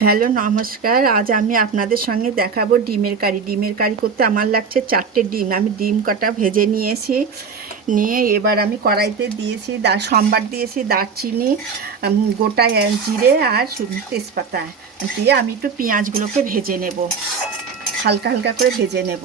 Hello নমস্কার। আজ আমি আপনাদের সঙ্গে দেখাবো ডিমের কারি। ডিমের কারি করতে আমার লাগছে 4টে ডিম। আমি ডিম কটা ভেজে নিয়েছি, নিয়ে এবার আমি কড়াইতে দিয়েছি সম্বার দিয়েছি দারচিনি, গোটা জিরে আর তেজপাতা দিয়ে আমি একটু পেঁয়াজগুলোকে ভেজে নেব, হালকা হালকা করে ভেজে নেব।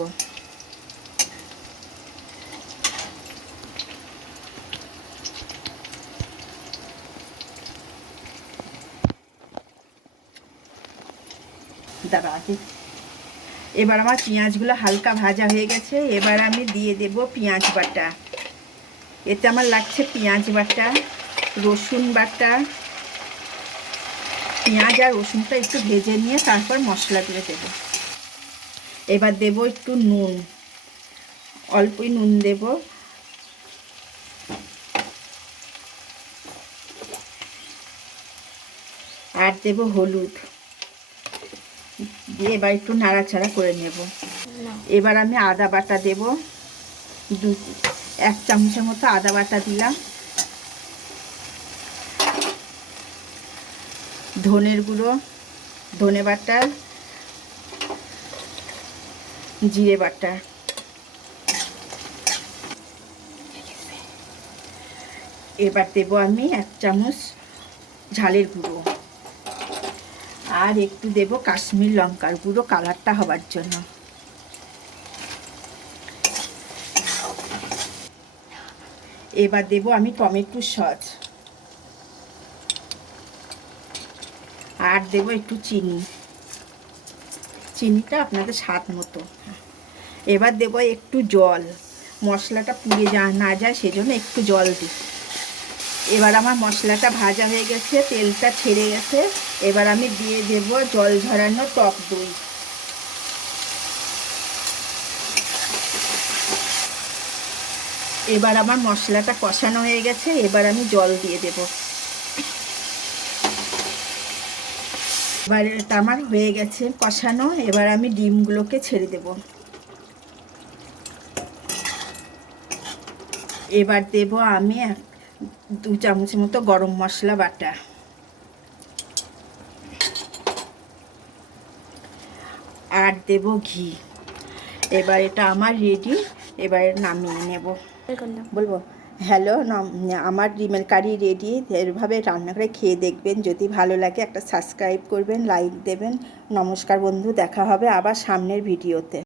এবার আমার পেঁয়াজগুলো হালকা ভাজা হয়ে গেছে। এবার আমি দিয়ে দেব পেঁয়াজ বাটা। এতে আমার লাগছে পেঁয়াজ বাটা, রসুন বাটা। পেঁয়াজ আর রসুনটা একটু ভেজে নিয়ে তারপর মশলাগুলো দেবো। এবার দেব একটু নুন, অল্পই নুন দেব। আর দেব হলুদ দিয়ে এবার একটু নাড়াচাড়া করে নেব। এবার আমি আদা বাটা দেব, 1 চামচের মতো আদা বাটা দিলাম। ধনের গুঁড়ো, ধনে বাটা, জিরে বাটা। এবার দেব আমি 1 চামচ ঝালের গুঁড়ো, আর একটু দেব কাশ্মীর লঙ্কার গুঁড়ো কালারটা হবার জন্য। এবার দেব আমি টমেটো সস, আর দেব একটু চিনি, চিনিটা আপনাদের স্বাদ মতো। এবার দেব একটু জল, মশলাটা পুড়ে না যায় সেজন্য একটু জল দিই। এবার আমার মশলাটা ভাজা হয়ে গেছে, তেলটা ছেড়ে গেছে। এবার আমি দিয়ে দেব জল ঝরানো টক দই। এবার আমার মশলাটা কষানো হয়ে গেছে। এবার আমি জল দিয়ে দেব। এবার এটা আমার হয়ে গেছে কষানো। এবার আমি ডিমগুলোকে ছেড়ে দেব। এবার দেব আমি 2 চামচের মতো গরম মশলা বাটা, আর দেব ঘি। এবার এটা আমার রেডি। এবার নামিয়ে নেব। বলবো হ্যালো, আমার ডিমের কারি রেডি। এভাবে রান্না করে খেয়ে দেখবেন, যদি ভালো লাগে একটা সাবস্ক্রাইব করবেন, লাইক দেবেন। নমস্কার বন্ধু, দেখা হবে আবার সামনের ভিডিওতে।